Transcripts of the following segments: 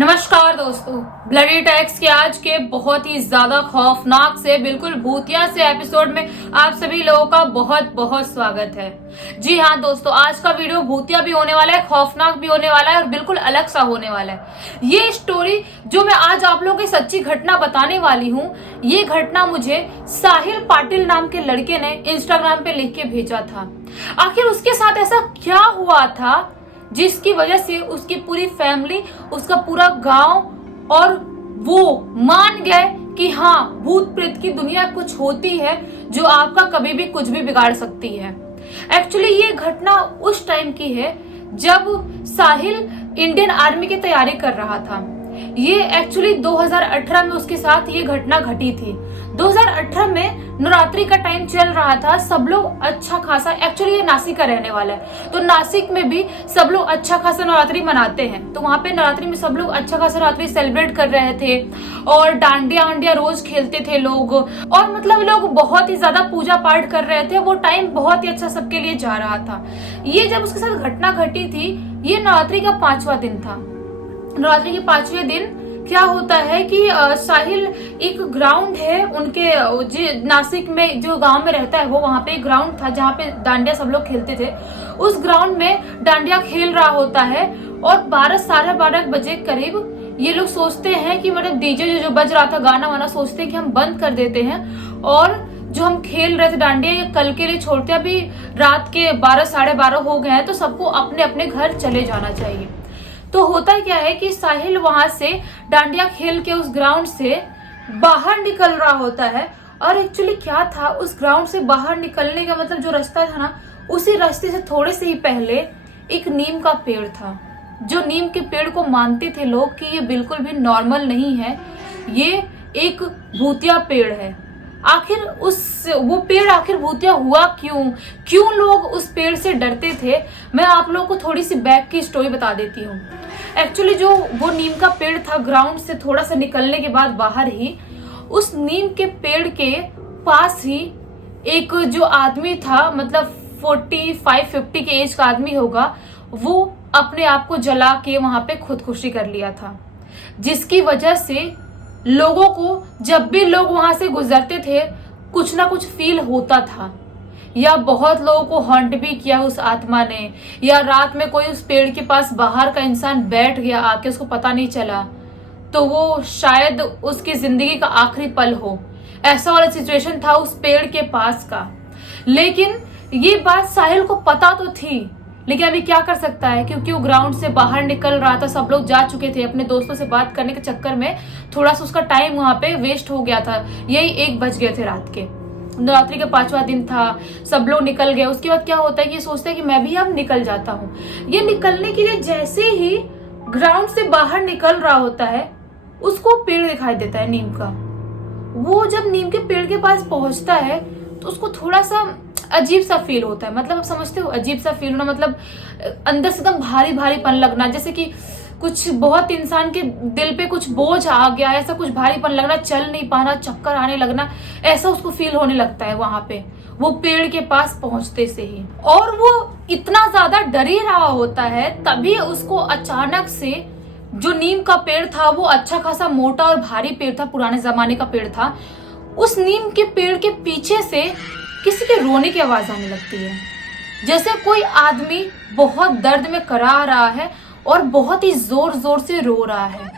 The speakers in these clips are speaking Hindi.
नमस्कार दोस्तों, ब्लडी टैक्स के आज के बहुत ही ज्यादा खौफनाक से बिल्कुल भूतिया से एपिसोड में आप सभी लोगों का बहुत बहुत स्वागत है। जी हाँ दोस्तों, आज का वीडियो भूतिया भी होने वाला है, खौफनाक भी होने वाला है और बिल्कुल अलग सा होने वाला है। ये स्टोरी जो मैं आज आप लोगों की सच्ची घटना बताने वाली हूँ, ये घटना मुझे साहिल पाटिल नाम के लड़के ने इंस्टाग्राम पे लिख के भेजा था। आखिर उसके साथ ऐसा क्या हुआ था जिसकी वजह से उसकी पूरी फैमिली, उसका पूरा गांव और वो मान गए कि हाँ, भूत प्रेत की दुनिया कुछ होती है जो आपका कभी भी कुछ भी बिगाड़ सकती है। एक्चुअली ये घटना उस टाइम की है जब साहिल इंडियन आर्मी की तैयारी कर रहा था। ये एक्चुअली 2018 में उसके साथ ये घटना घटी थी। 2018 में नवरात्रि का टाइम चल रहा था। सब लोग अच्छा खासा, एक्चुअली ये नासिक का रहने वाला है, तो नासिक में भी सब लोग अच्छा खासा नवरात्रि मनाते हैं। तो वहां पे नवरात्रि में सब लोग अच्छा खासा नवरात्रि सेलिब्रेट कर रहे थे और डांडिया वांडिया रोज खेलते थे लोग, और मतलब लोग बहुत ही ज्यादा पूजा पाठ कर रहे थे। वो टाइम बहुत ही अच्छा सबके लिए जा रहा था। ये जब उसके साथ घटना घटी थी, ये नवरात्रि का 5वां दिन था। नवरात्रि के 5वें दिन क्या होता है कि साहिल, एक ग्राउंड है उनके नासिक में, जो गांव में रहता है वो, वहां पे एक ग्राउंड था जहाँ पे डांडिया सब लोग खेलते थे। उस ग्राउंड में डांडिया खेल रहा होता है और 12 साढ़े 12 बजे करीब ये लोग सोचते हैं कि मतलब डीजे जो बज रहा था, गाना वाना, सोचते हैं कि हम बंद कर देते हैं और जो हम खेल रहे थे डांडिया, ये कल के लिए छोड़ते। अभी रात के 12 साढ़े 12 हो गए हैं, तो सबको अपने अपने घर चले जाना चाहिए। तो होता क्या है कि साहिल वहां से डांडिया खेल के उस ग्राउंड से बाहर निकल रहा होता है। और एक्चुअली क्या था, उस ग्राउंड से बाहर निकलने का मतलब जो रास्ता था ना, उसी रास्ते से थोड़े से ही पहले एक नीम का पेड़ था। जो नीम के पेड़ को मानते थे लोग कि ये बिल्कुल भी नॉर्मल नहीं है, ये एक भूतिया पेड़ है। आखिर वो पेड़ आखिर भूतिया हुआ क्यों लोग उस पेड़ से डरते थे, मैं आप लोगों को थोड़ी सी बैक की स्टोरी बता देती हूँ। एक्चुअली जो वो नीम का पेड़ था, ग्राउंड से थोड़ा सा निकलने के बाद बाहर ही, उस नीम के पेड़ के पास ही एक जो आदमी था, मतलब 45-50 के एज का आदमी होगा, वो अपने आप को जला के वहां पे खुदकुशी कर लिया था। जिसकी वजह से लोगों को, जब भी लोग वहां से गुजरते थे, कुछ ना कुछ फील होता था। या बहुत लोगों को हॉन्ट भी किया उस आत्मा ने, या रात में कोई उस पेड़ के पास बाहर का इंसान बैठ गया आके, उसको पता नहीं चला, तो वो शायद उसकी जिंदगी का आखिरी पल हो। ऐसा वाला सिचुएशन था उस पेड़ के पास का। लेकिन ये बात साहिल को पता तो थी, लेकिन अभी क्या कर सकता है, क्योंकि वो ग्राउंड से बाहर निकल रहा था, सब लोग जा चुके थे। अपने दोस्तों से बात करने के चक्कर में थोड़ा सा उसका टाइम वहां पे वेस्ट हो गया था। यही 1 बज गए थे रात के। नवरात्रि का 5वां दिन था, सब लोग निकल गए। उसके बाद क्या होता है कि ये सोचते हैं कि मैं भी अब निकल जाता हूँ। ये निकलने के लिए जैसे ही ग्राउंड से बाहर निकल रहा होता है, उसको पेड़ दिखाई देता है नीम का। वो जब नीम के पेड़ के पास पहुंचता है तो उसको थोड़ा सा अजीब सा फील होता है। मतलब आप समझते हो, अजीब सा फील होना मतलब अंदर से एकदम भारी भारीपन लगना, जैसे कि कुछ बहुत इंसान के दिल पे कुछ बोझ आ गया, ऐसा कुछ भारीपन लगना, चल नहीं पाना, चक्कर आने लगना, ऐसा उसको फील होने लगता है वहां पे, वो पेड़ के पास पहुंचते से ही। और वो इतना ज्यादा डर ही रहा होता है, तभी उसको अचानक से, जो नीम का पेड़ था वो अच्छा खासा मोटा और भारी पेड़ था, पुराने जमाने का पेड़ था, उस नीम के पेड़ के पीछे से किसी के रोने की आवाज आने लगती है। जैसे कोई आदमी बहुत दर्द में करा रहा है और बहुत ही जोर जोर से रो रहा है।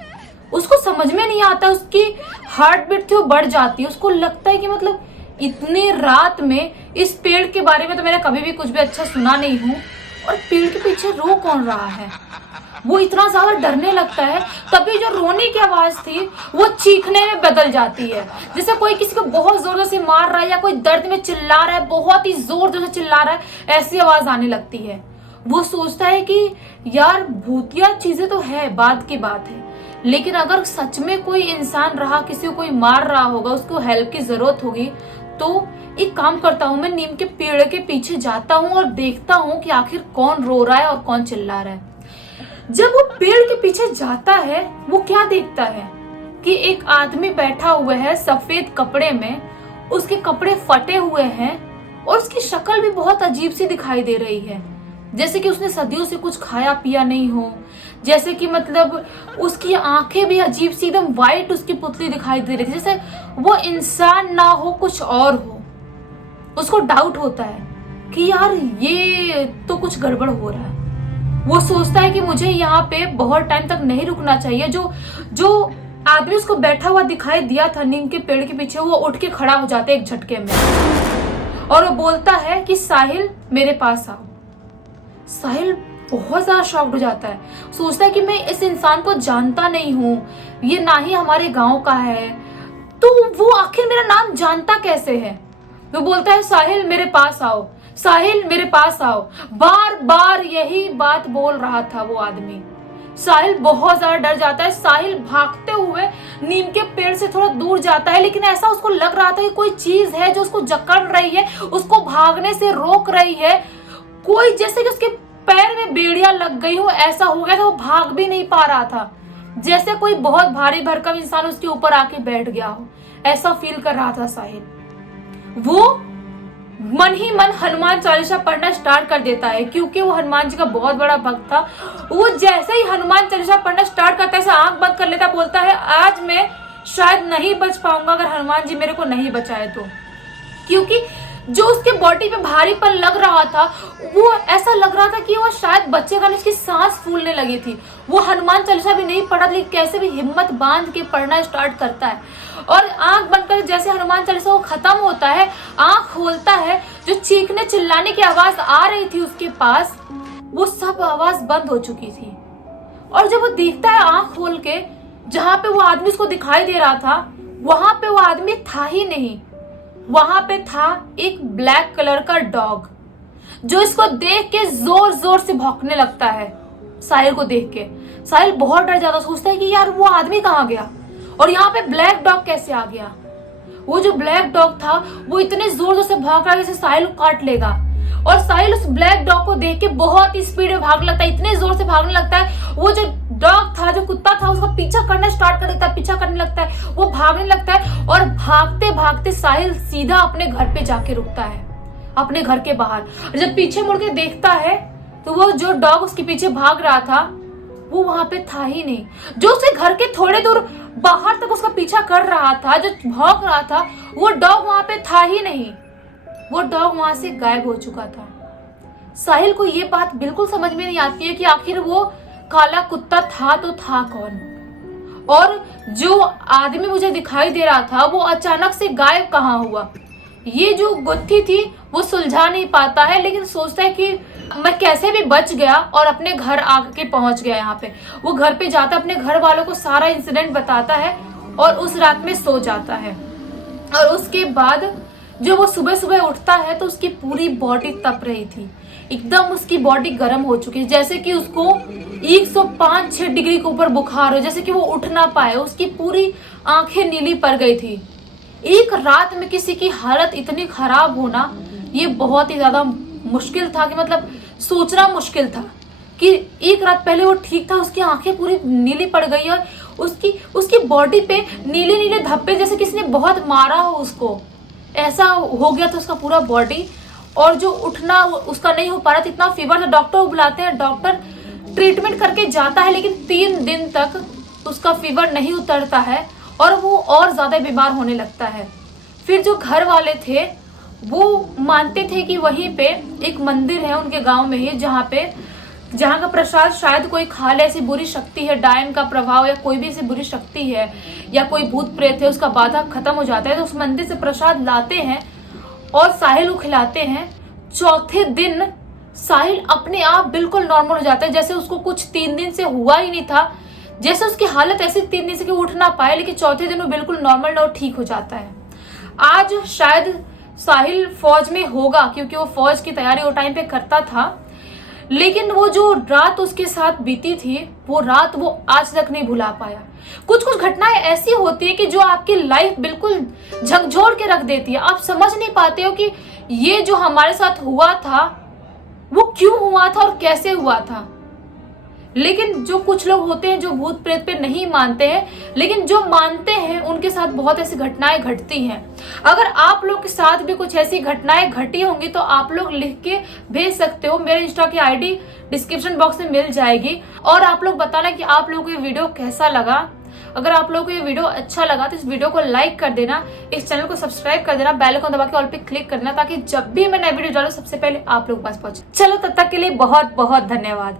उसको समझ में नहीं आता, उसकी हार्ट बीट थी वो बढ़ जाती है। उसको लगता है कि मतलब इतने रात में इस पेड़ के बारे में तो मैंने कभी भी कुछ भी अच्छा सुना नहीं हूँ, और पेड़ के पीछे रो कौन रहा है। वो इतना ज्यादा डरने लगता है, तभी जो रोने की आवाज थी वो चीखने में बदल जाती है। जैसे कोई किसी को बहुत जोर से मार रहा है या कोई दर्द में चिल्ला रहा है, बहुत ही जोर जोर से चिल्ला रहा है, ऐसी आवाज आने लगती है। वो सोचता है कि यार, भूतिया चीजें तो है, बात की बात है, लेकिन अगर सच में कोई इंसान रहा, किसी को कोई मार रहा होगा, उसको हेल्प की जरूरत होगी, तो एक काम करता हूँ, मैं नीम के पेड़ के पीछे जाता हूँ और देखता हूँ कि आखिर कौन रो रहा है और कौन चिल्ला रहा है। जब वो पेड़ के पीछे जाता है, वो क्या देखता है कि एक आदमी बैठा हुआ है सफेद कपड़े में, उसके कपड़े फटे हुए हैं और उसकी शक्ल भी बहुत अजीब सी दिखाई दे रही है, जैसे कि उसने सदियों से कुछ खाया पिया नहीं हो, जैसे कि मतलब उसकी आंखें भी अजीब सी एकदम वाइट उसकी पुतली दिखाई दे रही थी, जैसे वो इंसान ना हो कुछ और हो। उसको डाउट होता है कि यार ये तो कुछ गड़बड़ हो रहा है। वो सोचता है कि मुझे यहाँ पे बहुत टाइम तक नहीं रुकना चाहिए। जो आदमी उसको बैठा हुआ दिखाई दिया था नीम के पेड़ के पीछे, वो उठ के खड़ा हो जाता है एक झटके में और वो बोलता है कि साहिल मेरे पास आओ। साहिल बहुत ज्यादा शॉक्ड हो जाता है, सोचता है कि मैं इस इंसान को जानता नहीं हूँ, ये ना ही हमारे गांव का है, तो वो आखिर मेरा नाम जानता कैसे है। वो बोलता है साहिल मेरे पास आओ, साहिल मेरे पास आओ। बार बार यही बात बोल रहा था वो आदमी। साहिल बहुत ज्यादा डर जाता है। साहिल भागते हुए नीम के पेड़ से थोड़ा दूर जाता है, लेकिन ऐसा उसको लग रहा था कि कोई चीज है जो उसको जकड़ रही है, उसको भागने से रोक रही है। कोई जैसे कि उसके पैर में बेड़ियां लग गई हो, ऐसा हो गया था। वो भाग भी नहीं पा रहा था, जैसे कोई बहुत भारी भरकम इंसान उसके ऊपर आके बैठ गया हो, ऐसा फील कर रहा था साहिल। वो मन ही मन हनुमान चालीसा पढ़ना स्टार्ट कर देता है, क्योंकि वो हनुमान जी का बहुत बड़ा भक्त था। वो जैसे ही हनुमान चालीसा पढ़ना स्टार्ट करता है, आंख बंद कर लेता, बोलता है आज मैं शायद नहीं बच पाऊंगा अगर हनुमान जी मेरे को नहीं बचाए तो। क्योंकि जो उसके बॉडी पे भारीपन लग रहा था, वो ऐसा लग रहा था कि वो शायद बचेगा नहीं। उसकी सांस फूलने लगी थी। वो हनुमान चालीसा भी नहीं पढ़ा, लेकिन कैसे भी हिम्मत बांध के पढ़ना स्टार्ट करता है और आंख बंद कर जैसे हनुमान चालीसा वो खत्म होता है, आंख खोलता है, जो चीखने चिल्लाने की आवाज आ रही थी उसके पास, वो सब आवाज बंद हो चुकी थी। और जब वो देखता है आंख खोल के, जहां पे वो आदमी उसको दिखाई दे रहा था, वहां पे वो आदमी था ही नहीं। वहां पे था एक ब्लैक कलर का डॉग, जो इसको देख के जोर जोर से भौंकने लगता है। साहिल को देख के साहिल बहुत डर जाता, सोचता है कि यार वो आदमी कहाँ गया और यहाँ पे ब्लैक डॉग कैसे आ गया। वो जो ब्लैक डॉग था वो इतने जोर जोर से भाग रहा है जैसे साहिल को काट लेगा। और साहिल उस ब्लैक डॉग को देख के बहुत ही स्पीड में भागने लगता है, इतने जोर से भागने लगता है। वो जो डॉग था, जो कुत्ता था, उसका पीछा करना स्टार्ट कर देता है, पीछा करने लगता है, वो भागने लगता है। और भागते भागते साहिल सीधा अपने घर पे जाके रुकता है, अपने घर के बाहर। जब पीछे मुड़ के देखता है तो वो जो डॉग उसके पीछे भाग रहा था वो वहां पे था ही नहीं। जो उसके घर के थोड़े दूर बाहर तक उसका पीछा कर रहा था, जो भौंक रहा था, वो डॉग वहां पे था ही नहीं। वो डॉग वहां से गायब हो चुका था। साहिल को ये बात बिल्कुल समझ में नहीं आती है कि आखिर वो काला कुत्ता था तो था कौन, और जो आदमी मुझे दिखाई दे रहा था वो अचानक से गायब कहाँ हुआ। ये जो गुत्थी थी वो सुलझा नहीं पाता है, लेकिन सोचता है कि मैं कैसे भी बच गया और अपने घर आके पहुंच गया। यहाँ पे वो घर पे जाता है, अपने घर वालों को सारा इंसिडेंट बताता है और उस रात में सो जाता है। और उसके बाद जो वो सुबह सुबह उठता है तो उसकी पूरी बॉडी तप रही थी, एकदम उसकी बॉडी गर्म हो चुकी है, जैसे कि उसको 105-6 डिग्री के ऊपर बुखार हो, जैसे कि वो उठ ना पाए। उसकी पूरी आंखें नीली पड़ गई थी। एक रात में किसी की हालत इतनी खराब होना, ये बहुत ही ज्यादा मुश्किल था, कि मतलब सोचना मुश्किल था कि एक रात पहले वो ठीक था, उसकी आंखें पूरी नीली पड़ गई और उसकी बॉडी पे नीले नीले धब्बे, जैसे किसी ने बहुत मारा हो उसको, ऐसा हो गया था उसका पूरा बॉडी। और जो उठना उसका नहीं हो पा रहा था, इतना फीवर था। डॉक्टर को बुलाते हैं, डॉक्टर ट्रीटमेंट करके जाता है, लेकिन 3 दिन तक उसका फीवर नहीं उतरता है और वो और ज्यादा बीमार होने लगता है। फिर जो घर वाले थे वो मानते थे कि वहीं पे एक मंदिर है उनके गांव में ही, जहाँ का प्रसाद शायद कोई खा ले, ऐसी बुरी शक्ति है, डायन का प्रभाव या कोई भी ऐसी बुरी शक्ति है या कोई भूत प्रेत है, उसका बाधा खत्म हो जाता है। तो उस मंदिर से प्रसाद लाते हैं और साहिल को खिलाते हैं। चौथे दिन साहिल अपने आप बिल्कुल नॉर्मल हो जाता है, जैसे उसको कुछ 3 दिन से हुआ ही नहीं था, जैसे उसकी हालत ऐसी 3 दिन से कि उठ ना पाए, लेकिन चौथे दिन वो बिल्कुल नॉर्मल और ठीक हो जाता है। आज शायद साहिल फौज में होगा, क्योंकि वो फौज की तैयारी वो टाइम पे करता था, लेकिन वो जो रात उसके साथ बीती थी वो रात वो आज तक नहीं भुला पाया। कुछ कुछ घटनाएं ऐसी होती है कि जो आपकी लाइफ बिल्कुल झकझोर के रख देती है। आप समझ नहीं पाते हो कि ये जो हमारे साथ हुआ था वो क्यों हुआ था और कैसे हुआ था। लेकिन जो कुछ लोग होते हैं जो भूत प्रेत पे नहीं मानते हैं, लेकिन जो मानते हैं उनके साथ बहुत ऐसी घटनाएं घटती हैं। अगर आप लोग के साथ भी कुछ ऐसी घटनाएं घटी होंगी तो आप लोग लिख के भेज सकते हो। मेरे इंस्टा की आईडी डिस्क्रिप्शन बॉक्स में मिल जाएगी। और आप लोग बताना कि आप लोगों को ये वीडियो कैसा लगा। अगर आप लोगों को ये वीडियो अच्छा लगा तो इस वीडियो को लाइक कर देना, इस चैनल को सब्सक्राइब कर देना, बेल आइकन दबा के ऑल पे क्लिक करना, ताकि जब भी मैं नई वीडियो डालूं सबसे पहले आप लोग के पास पहुंचे। चलो तब तक के लिए बहुत बहुत धन्यवाद।